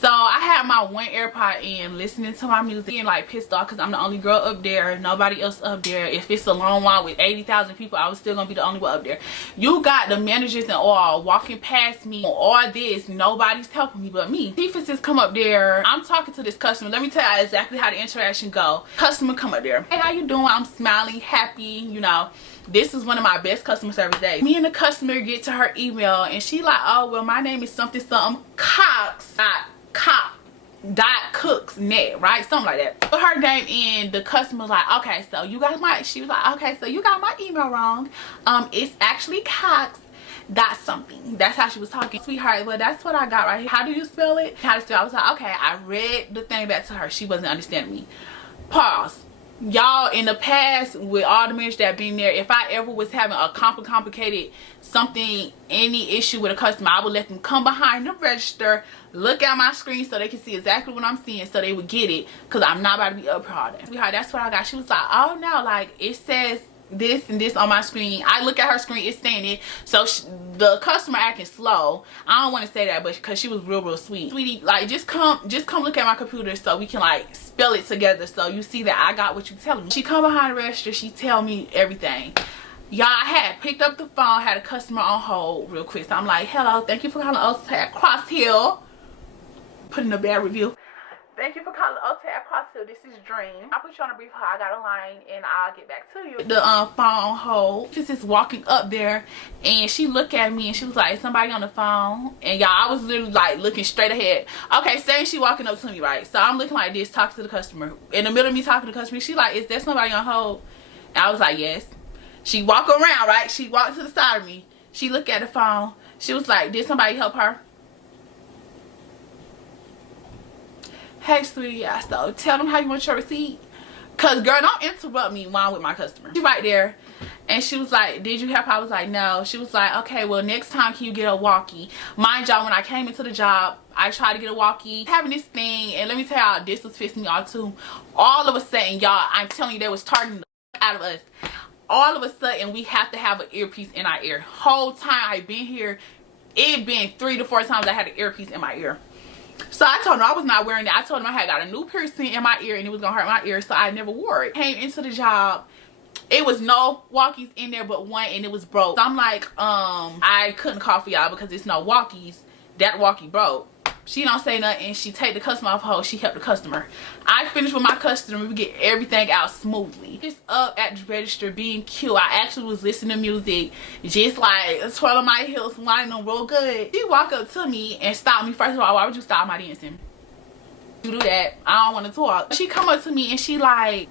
So I had my one AirPod in, listening to my music, being like pissed off because I'm the only girl up there, nobody else up there. If it's a long line with 80,000 people, I was still gonna be the only one up there. You got the managers and all walking past me, all this, nobody's helping me but me. Teefuses come up there, I'm talking to this customer. Let me tell you exactly how the interaction go. Customer come up there, hey, how you doing? I'm smiling, happy, you know. This is one of my best customer service days. Me and the customer get to her email and she like, oh well, my name is something Cox.cooks.net, right? Something like that. Put her name in, the customer's like, okay, so you got my, she was like, okay, so you got my email wrong. It's actually Cox dot something. That's how she was talking. Sweetheart, well, that's what I got right here. How do you spell it? How to spell it? I was like, okay. I read the thing back to her. She wasn't understanding me. Pause. Y'all, in the past, with all the managers that been there, if I ever was having a complicated something, any issue with a customer, I would let them come behind the register, look at my screen so they can see exactly what I'm seeing, so they would get it, because I'm not about to be up here all day. Sweetheart, that's what I got. She was like, oh no, like it says this and this on my screen. I look at her screen, it's saying it. So the customer acting slow. I don't want to say that, but because she was real sweet. Sweetie, like just come look at my computer so we can like spell it together so you see that I got what you telling me. She come behind the register, she tell me everything. Y'all, I had picked up the phone, had a customer on hold real quick. So I'm like, hello, thank you for calling Ulta Cross Hill. Put in a bad review. Thank you for calling Ulta Cross Hill. This is Dream. I'll put you on a brief hold. I got a line and I'll get back to you. The phone on hold. She's just walking up there and she looked at me and she was like, somebody on the phone? And y'all, I was literally like looking straight ahead. Okay, saying she walking up to me, right? So I'm looking like this, talking to the customer. In the middle of me talking to the customer, she like, is there somebody on hold? And I was like, yes. She walked around, right? She walked to the side of me. She looked at the phone. She was like, did somebody help her? Hey sweetie, so tell them how you want your receipt. Cause girl, don't interrupt me while I'm with my customer. She right there and she was like, did you help? I was like, no. She was like, okay, well next time can you get a walkie? Mind y'all, when I came into the job, I tried to get a walkie, having this thing, and let me tell y'all, this was pissing me off too. All of a sudden, y'all, I'm telling you, they was targeting the out of us. All of a sudden, we have to have an earpiece in our ear. Whole time I've been here, it been 3 to 4 times I had an earpiece in my ear. So I told him I was not wearing it. I told him I had got a new piercing in my ear and it was gonna hurt my ear, so I never wore it. Came into the job, it was no walkies in there but one, and it was broke. So I'm like, I couldn't call for y'all because it's no walkies. That walkie broke. She don't say nothing. She take the customer off hold. She helped the customer. I finished with my customer. We get everything out smoothly. Just up at the register being cute. I actually was listening to music, just like twirling my heels, whining them real good. She walked up to me and stopped me. First of all, why would you stop my dancing? You do that. I don't want to talk. She come up to me and she like,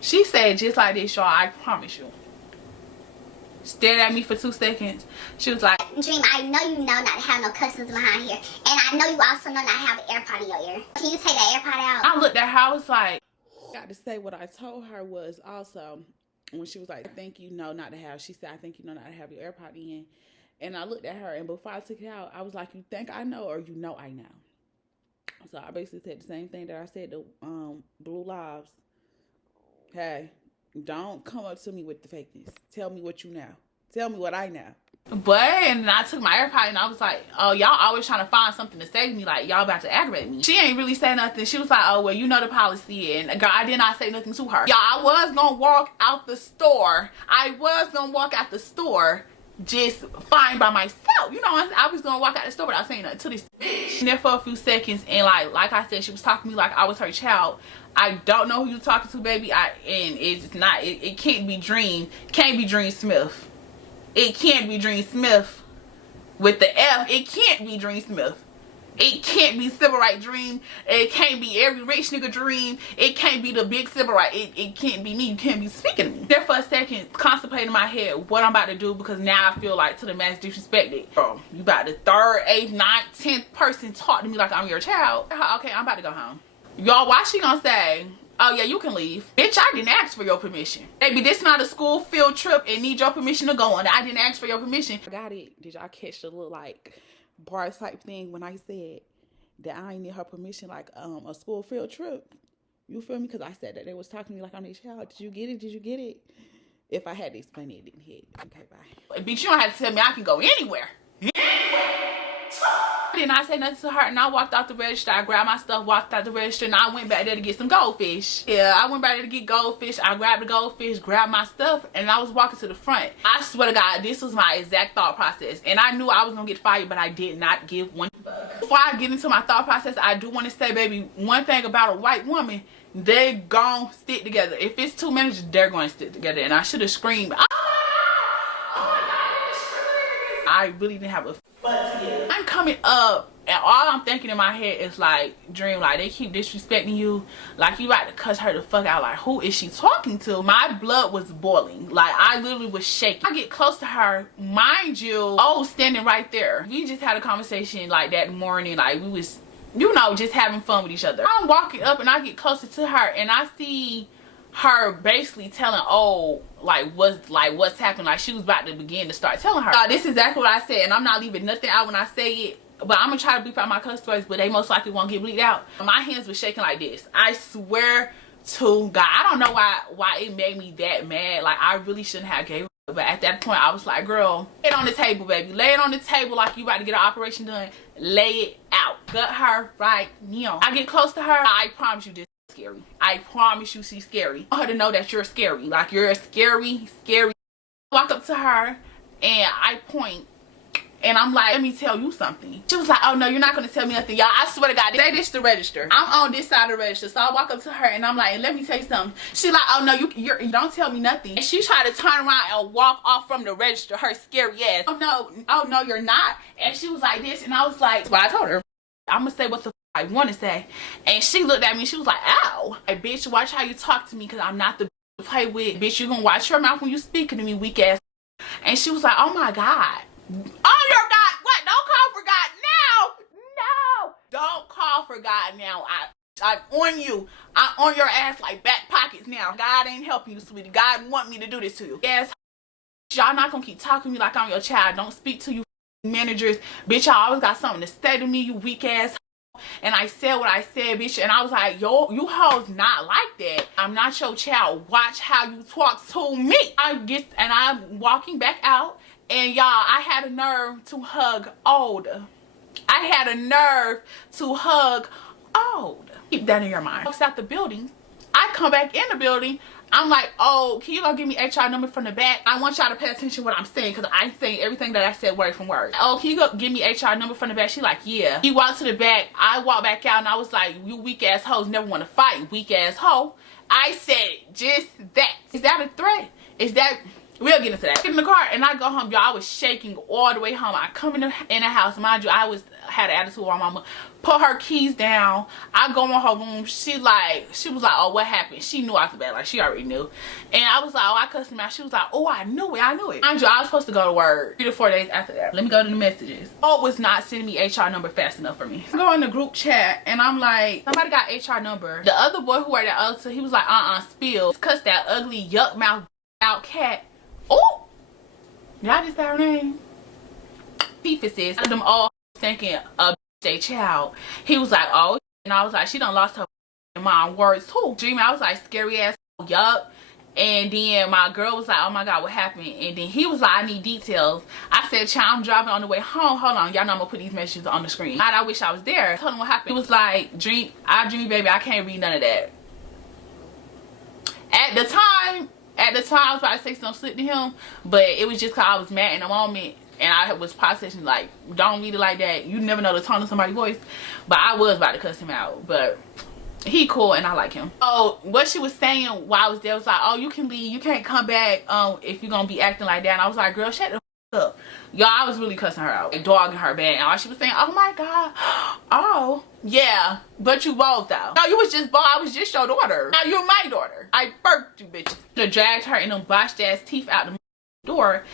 she said just like this, y'all, I promise you. Stared at me for 2 seconds. She was like, Dream, I know you know not to have no customers behind here. And I know you also know not to have an AirPod in your ear. Can you take that AirPod out? I looked at her, I was like, got to say what I told her was also, when she was like, I think you know not to have, she said, I think you know not to have your AirPod in. And I looked at her, and before I took it out, I was like, you think I know or you know I know? So I basically said the same thing that I said to Blue Lives. Hey, don't come up to me with the fakeness. Tell me what you know. Tell me what I know. But, and I took my AirPod and I was like, oh, y'all always trying to find something to say to me, like, y'all about to aggravate me. She ain't really say nothing. She was like, oh, well, you know the policy. And girl, I did not say nothing to her. Y'all, I was gonna walk out the store. I was gonna walk out the store just fine by myself. You know, I was gonna walk out the store without saying nothing to this bitch. And there for a few seconds, and like I said, she was talking to me like I was her child. I don't know who you talking to, baby. And it's not, it can't be Dream. Can't be Dream Smith. It can't be Dream Smith with the F. It can't be Dream Smith. It can't be Civil Right Dream. It can't be every rich nigga dream. It can't be the big Civil Right. It can't be me. You can't be speaking to me. There for a second, contemplating in my head what I'm about to do, because now I feel like to the max disrespected. Bro, you about the 3rd, 8th, 9th, 10th person talk to me like I'm your child. Okay, I'm about to go home. Y'all, why she gonna say, oh yeah, you can leave? Bitch, I didn't ask for your permission. Baby, this not a school field trip and need your permission to go on. I didn't ask for your permission. I got it. Did y'all catch the little like bar type thing when I said that I ain't need her permission, like a school field trip? You feel me? Because I said that they was talking to me like I'm their child. Did you get it? Did you get it? If I had to explain it, it didn't hit. Okay, bye. Bitch, you don't have to tell me I can go anywhere. Then I said nothing to her, and I walked out the register. I grabbed my stuff, walked out the register, and I went back there to get some goldfish. Yeah, I went back there to get goldfish. I grabbed the goldfish, grabbed my stuff, and I was walking to the front. I swear to God, this was my exact thought process. And I knew I was gonna get fired, but I did not give one fuck. Before I get into my thought process, I do want to say, baby, one thing about a white woman, they gon' stick together. If it's two managers, they're gonna stick together. And I should have screamed, oh my God, I really didn't have a fuck. I'm coming up, and all I'm thinking in my head is like, Dream, like they keep disrespecting you, like you about to cuss her the fuck out, like who is she talking to? My blood was boiling, like I literally was shaking. I get close to her, mind you, standing right there. We just had a conversation like that morning, like we was, you know, just having fun with each other. I'm walking up and I get closer to her, and I see her basically telling what's happening, like she was about to begin to start telling her. This is exactly what I said, and I'm not leaving nothing out when I say it, but I'm gonna try to bleep out my cuss words, but they most likely won't get bleeped out. My hands were shaking like this. I swear to God, I don't know why it made me that mad. Like I really shouldn't have gave it, but at that point I was like, girl, lay it on the table, baby, lay it on the table like you about to get an operation done. Lay it out. Gut her right now. I get close to her, I promise you this is scary. I promise you she's scary. I want her to know that you're scary, like you're a scary. I walk up to her and I point, and I'm like, let me tell you something. She was like, oh no, you're not gonna tell me nothing. Y'all, I swear to God, they ditched the register. I'm on this side of the register. So I walk up to her and I'm like, let me tell you something. She's like, oh no, you don't tell me nothing. And she tried to turn around and walk off from the register, her scary ass. Oh no, you're not. And she was like this, and I was like, well, I told her, I'm gonna say what the I want to say. And she looked at me, she was like, ow. Like, bitch, watch how you talk to me, because I'm not the to play with. Bitch, you gonna watch your mouth when you speaking to me, weak ass. And she was like, oh my God. Oh, your God. What? Don't call for God now. No. Don't call for God now. I'm on you. I'm on your ass like back pockets now. God ain't helping you, sweetie. God want me to do this to you. Yes. Y'all not gonna keep talking to me like I'm your child. Don't speak to you managers. Bitch, y'all always got something to say to me, you weak ass. And I said what I said, bitch, and I was like, yo, you hoes not like that. I'm not your child. Watch how you talk to me. I'm walking back out, and y'all, I had a nerve to hug old. I had a nerve to hug old. Keep that in your mind. I walks out the building. I come back in the building. I'm like, oh, can you go give me HR number from the back? I want y'all to pay attention to what I'm saying, because I'm saying everything that I said word from word. Oh, can you go give me HR number from the back? She like, yeah. He walked to the back. I walked back out, and I was like, you weak ass hoes never want to fight, weak ass hoe. I said it, just that. Is that a threat? Is that... We'll get into that. Get in the car and I go home, y'all. I was shaking all the way home. I come in the house, mind you, had an attitude with my mama. Put her keys down. I go in her room. She was like, oh, what happened? She knew off the bat, like she already knew. And I was like, oh, I cussed him out. She was like, oh, I knew it. Mind you, I was supposed to go to work 3 to 4 days after that. Let me go to the messages. Oh, was not sending me HR number fast enough for me. I go in the group chat and I'm like, somebody got HR number. The other boy who worked at Ulta, he was like, spill. Cuss that ugly yuck mouth out cat. Oh, y'all just got her name. Pieces. Them all thinking of their child. He was like, oh, and I was like, she done lost her mom words too. Dreaming, I was like, scary ass, yup. And then my girl was like, oh my God, what happened? And then he was like, I need details. I said, child, I'm driving on the way home. Hold on, y'all know I'm gonna put these messages on the screen. God, I wish I was there. I told him what happened. He was like, dream, baby, I can't read none of that. At the time, I was about to say some shit to him, but it was just because I was mad in the moment, and I was processing like, don't read it like that. You never know the tone of somebody's voice. But I was about to cuss him out, but he cool and I like him. Oh, what she was saying while I was there was like, oh, you can leave, you can't come back if you're gonna be acting like that. And I was like, girl, shut the f up. Y'all, I was really cussing her out, like, dogging her bad. And all she was saying, oh my God, oh yeah, but you both though. No, you was just both. I was just your daughter. Now you're my daughter. I birthed you bitches. I dragged her and them botched ass teeth out the door.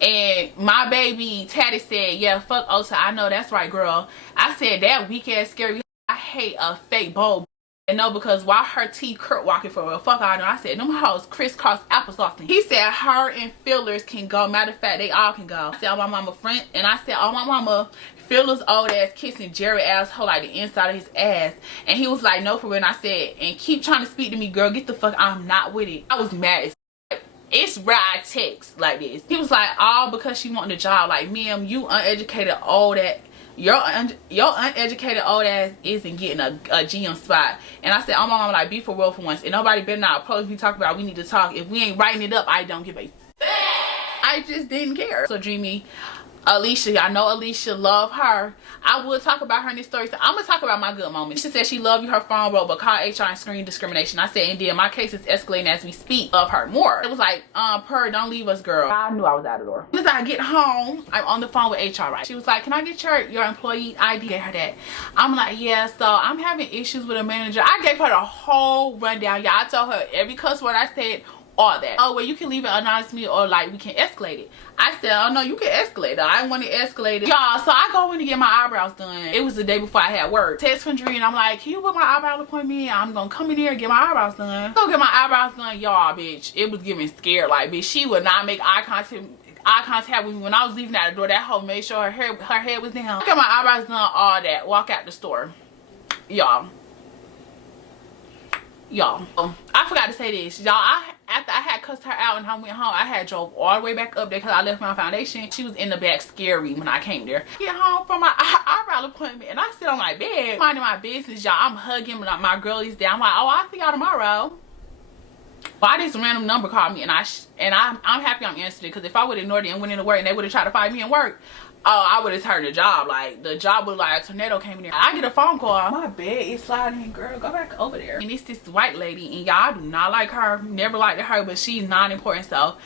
And my baby Tatty said, yeah, fuck Ulta. I know that's right, girl. I said, that weak ass scary. I hate a fake bold. And no, because while her teeth Kurt walking for real, fuck I know. I said, them hoes crisscross applesauce. He said her and Fillers can go. Matter of fact, they all can go. I said, oh my mama friend. And I said, oh my mama, Fillers old ass kissing Jerry asshole like the inside of his ass. And he was like, no for real. And I said, and keep trying to speak to me, girl. Get the fuck, I'm not with it. I was mad as fuck. it's rare I text like this. He was like, all because she wanted a job. Like, ma'am, you uneducated old ass. Your uneducated old ass isn't getting a GM spot. And I said, oh my mama, like, be for real for once. And nobody better not approach me talk about we need to talk. If we ain't writing it up, I don't give a I just didn't care. So Dreamy, Alicia, y'all know Alicia, love her. I would talk about her in this story. So I'm gonna talk about my good moments. She said she loved you, her phone broke, but call HR and screen discrimination. I said, indeed, my case is escalating as we speak. Love her more. It was like, Per, don't leave us, girl. I knew I was out of the door. As I get home, I'm on the phone with HR, right? She was like, can I get your employee ID? Gave her that. I'm like, yeah, so I'm having issues with a manager. I gave her the whole rundown. Y'all, I told her every cuss word I said, all that. Oh, well, you can leave it anonymously or like we can escalate it. I said, oh no, you can escalate it. I didn't want to escalate it. Y'all, so I go in to get my eyebrows done. It was the day before I had work. Text from Dre and I'm like, can you book my eyebrow appointment? I'm gonna come in here and get my eyebrows done. Go get my eyebrows done. Y'all, bitch, it was giving scared. Like, bitch, she would not make eye contact with me. When I was leaving out the door, that hoe made sure her head was down. Get my eyebrows done, all that. Walk out the store. Y'all, I forgot to say this, y'all. After I had cussed her out and I went home, I had drove all the way back up there because I left my foundation. She was in the back scary when I came there. Get home from my eyebrow appointment and I sit on my bed minding my business, y'all. I'm hugging my girlies down. I'm like, oh, I'll see y'all tomorrow. Why this random number called me and I'm happy I'm answered it, because if I would have ignored it and went into work and they would have tried to find me in work, oh, I would have turned the job. Like, the job was like a tornado came in there. I get a phone call. My bed is sliding. Girl, go back over there. And it's this white lady, and y'all do not like her. Never liked her, but she's not important, so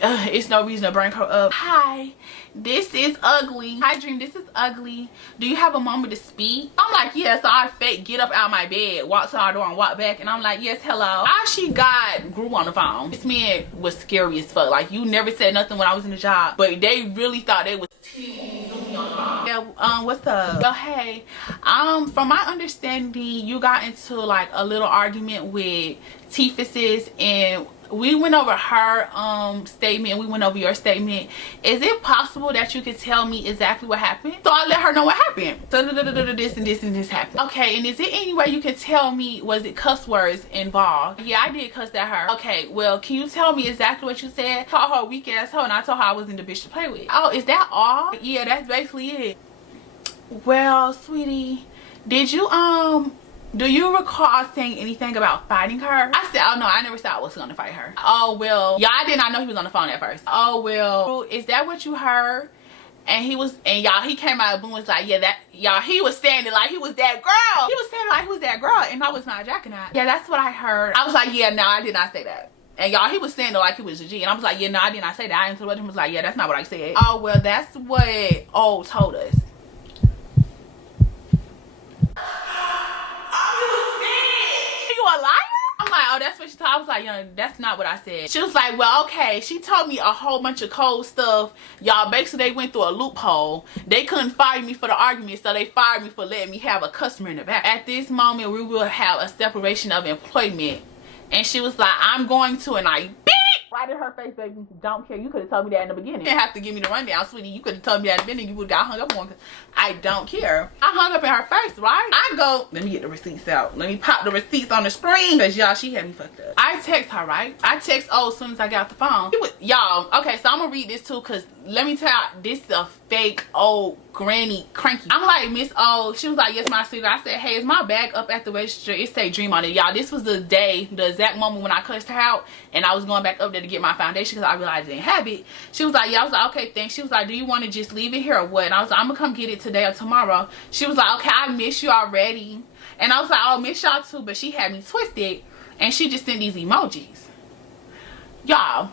it's no reason to bring her up. Hi, this is ugly. Hi, Dream, this is ugly. Do you have a moment to speak? I'm like, yeah. So I fake get up out of my bed, walk to our door and walk back, and I'm like, yes, hello. She got GRU on the phone. This man was scary as fuck. Like, you never said nothing when I was in the job, but they really thought they was yeah. What's up? So hey, from my understanding, you got into like a little argument with Tifa's, and we went over her statement, we went over your statement. Is it possible that you could tell me exactly what happened? So I let her know what happened. So this and this and this happened. Okay, and is it any way you can tell me, was it cuss words involved? Yeah, I did cuss at her. Okay, well, can you tell me exactly what you said? I called her a weak ass hoe and I told her I wasn't the bitch to play with. Oh, is that all? Yeah, that's basically it. Well, sweetie, did you do you recall saying anything about fighting her? I said, oh no, I never said I was gonna fight her. Oh well, y'all, I did not know he was on the phone at first. Oh well, is that what you heard? And y'all, he came out of the blue and was like, yeah, that, y'all, he was standing like he was that girl. He was standing like he was that girl, and I was not jacking that. Yeah, that's what I heard. I was like, yeah, no, I did not say that. And y'all, he was standing like he was a G, and I was like, yeah, no, I did not say that. I interrupted him, was like, yeah, that's not what I said. Oh well, that's what old told us. A liar? I'm like, oh, that's what she told. I was like, yo, that's not what I said. She was like, well, okay. She told me a whole bunch of cold stuff. Y'all, basically, they went through a loophole. They couldn't fire me for the argument, so they fired me for letting me have a customer in the back. At this moment, we will have a separation of employment. And she was like, I'm going to, and I beep right in her face, baby. Don't care. You could have told me that in the beginning. You didn't have to give me the rundown, sweetie. You could have told me that in the beginning. You would have got hung up on, because I don't care. I hung up in her face, right? I go, let me get the receipts out. Let me pop the receipts on the screen, because y'all, she had me fucked up. I text her, right? I text O as soon as I got off the phone. Y'all, okay, so I'm gonna read this too, because let me tell y'all, this is a fake old granny cranky. I'm like, Miss O. She was like, yes, my sweetheart. I said, hey, is my bag up at the register? It say Dream on it. Y'all, this was the day, the exact moment when I cussed her out and I was going back up there to get my foundation because I realized I didn't have it. She was like, yeah. I was like, okay, thanks. She was like, do you want to just leave it here or what? And I was like, I'm gonna come get it today or tomorrow. She was like, okay, I miss you already. And I was like, oh, miss y'all too. But she had me twisted and she just sent these emojis. Y'all,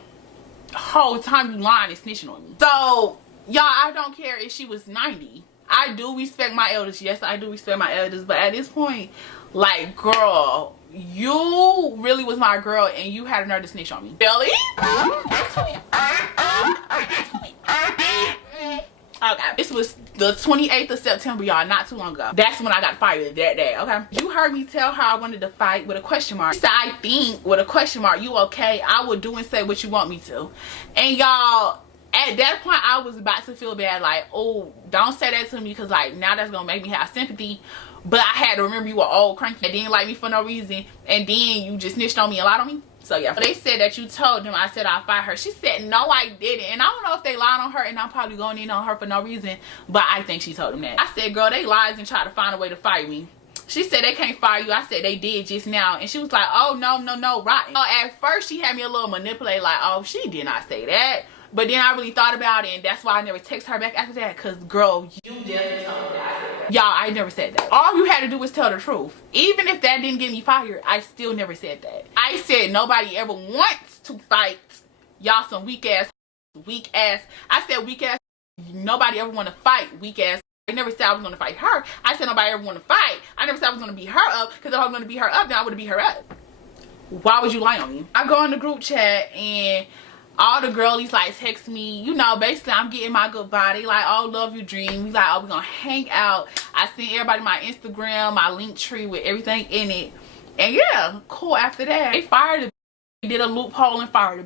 whole time you lying and snitching on me. So y'all, I don't care if she was 90. I do respect my elders. Yes, I do respect my elders. But at this point, like, girl, you really was my girl and you had a nerve to snitch on me. Really? Okay, this was the 28th of September, y'all, not too long ago. That's when I got fired, that day, okay? You heard me tell her I wanted to fight with a question mark. So I think with a question mark, you okay? I will do and say what you want me to. And y'all, at that point, I was about to feel bad, like, oh, don't say that to me, because, like, now that's gonna make me have sympathy. But I had to remember you were old cranky and didn't like me for no reason, and then you just snitched on me and lied on me. So yeah, they said that you told them. I said I fired her. She said no, I didn't. And I don't know if they lied on her, and I'm probably going in on her for no reason, but I think she told them that. I said, girl, they lies and try to find a way to fire me. She said they can't fire you. I said they did just now. And she was like, oh, no, right. So at first she had me a little manipulated, like, oh, she did not say that. But then I really thought about it, and that's why I never text her back after that. Because, girl, you definitely told me that I said that. Y'all, I never said that. All you had to do was tell the truth. Even if that didn't get me fired, I still never said that. I said nobody ever wants to fight. Y'all some weak ass. I said weak ass. Nobody ever want to fight weak ass. I never said I was going to fight her. I said nobody ever want to fight. I never said I was going to beat her up. Because if I was going to beat her up, then I would have beat her up. Why would you lie on me? I go in the group chat, and all the girlies like text me, you know, basically I'm getting my goodbye. They like, oh, love you, dream. We like, oh, we're gonna hang out. I sent everybody my Instagram, my link tree with everything in it. And yeah, cool. After that, they fired the did a loophole and fired the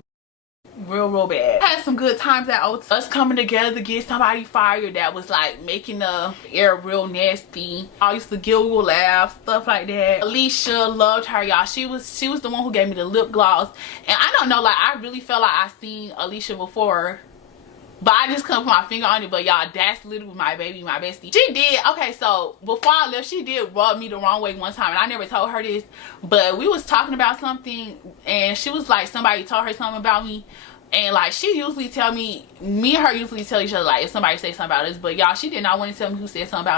real bad. I had some good times at Ulta. Us coming together to get somebody fired that was like making the air real nasty. I used to giggle, laugh, stuff like that. Alicia, loved her, y'all. She was the one who gave me the lip gloss. And I don't know, like, I really felt like I seen Alicia before, but I just couldn't put my finger on it. But y'all, that's literally my baby, my bestie. She did, okay, so before I left, she did rub me the wrong way one time, and I never told her this, but we was talking about something, and she was like, somebody told her something about me. And like, she usually tell me and her usually tell each other, like, if somebody say something about us. But y'all, she did not want to tell me who said something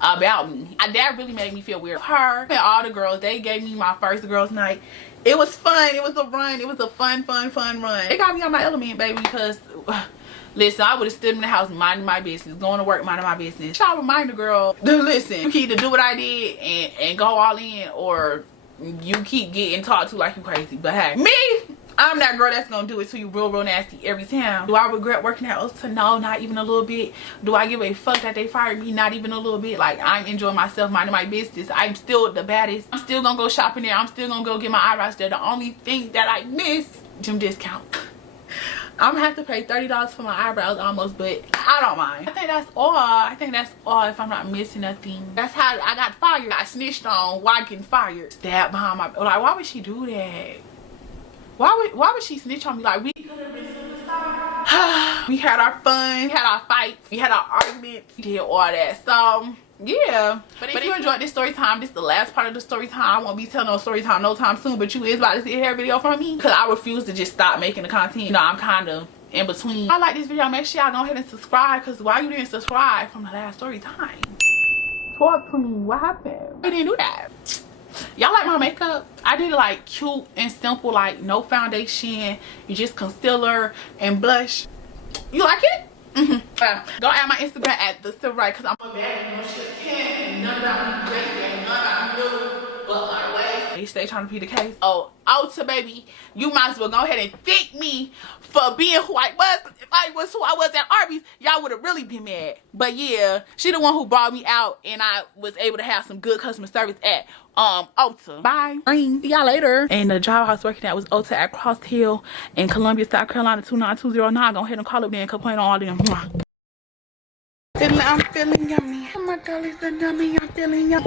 about me. That really made me feel weird. Her and all the girls, they gave me my first girls night. It was fun. It was a run. It was a fun run. They got me on my element, baby, because listen, I would have stood in the house minding my business, going to work minding my business. Try to remind the girl, listen, you can either do what I did and go all in, or you keep getting talked to like you crazy. But hey, me, I'm that girl that's gonna do it to you real nasty every time. Do I regret working at Ulta? No, not even a little bit. Do I give a fuck that they fired me? Not even a little bit. Like, I'm enjoying myself, minding my business. I'm still the baddest. I'm still gonna go shopping there. I'm still gonna go get my eyebrows there. The only thing that I miss, gym discounts. I'm gonna have to pay $30 for my eyebrows almost, but I don't mind. I think that's all. I think that's all if I'm not missing nothing. That's how I got fired. I snitched on why getting fired. Stabbed behind my, like, why would she do that? Why would she snitch on me? Like, we could have been superstars. We had our fun, we had our fights, we had our arguments, we did all that. So yeah, but if you enjoyed this story time, this is the last part of the story time. I won't be telling no story time no time soon, but you is about to see a hair video from me, because I refuse to just stop making the content. You know, I'm kind of in between. If I like this video, make sure y'all go ahead and subscribe, because why you didn't subscribe from the last story time? Talk to me. What happened? I didn't do that. Y'all like my makeup? I did it like cute and simple, like no foundation, you just concealer and blush. You like it? Go add my Instagram at ⴚᴚ, because I'm a bad, no shit, 10, none about me, none about you, but my waist. They stay trying to be the case. Oh, Ulta, baby, you might as well go ahead and thank me for being who I was. If I was who I was at Arby's, y'all would have really been mad. But yeah, she the one who brought me out, and I was able to have some good customer service at Ulta. Bye. See y'all later. And the job I was working at was Ulta at Cross Hill in Columbia, South Carolina, 29209. Go ahead and call up there and complain on all them. I'm feeling yummy. Oh my god, it's a yummy. I'm feeling yummy.